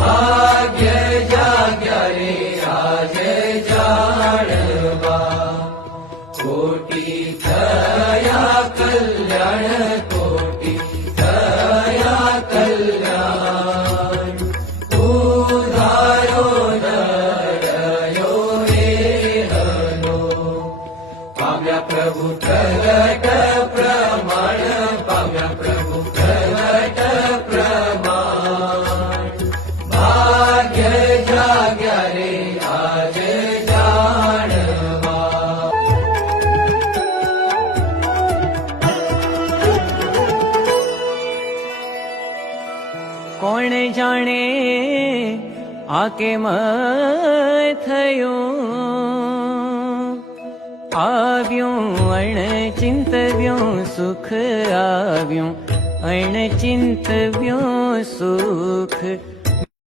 ભાગ્ય જાગ્યા રે આજે જાણવા કોટી થયા કલ્યાણ કોટી થયા કલ્યાણ ઉધારો નરયો હેહનો પામ્યા પ્રભુ પ્રગટ પ્રમાણ પામ્યા પ્રભુ પ્રગટ પ્રમાણ ભાગ્ય જાગ્યા રે આજે જાણવા કોણ જાણે આ કેમ થયું આવ્યું અણચિંતવ્યું સુખ આવ્યું અણચિંતવ્યું સુખ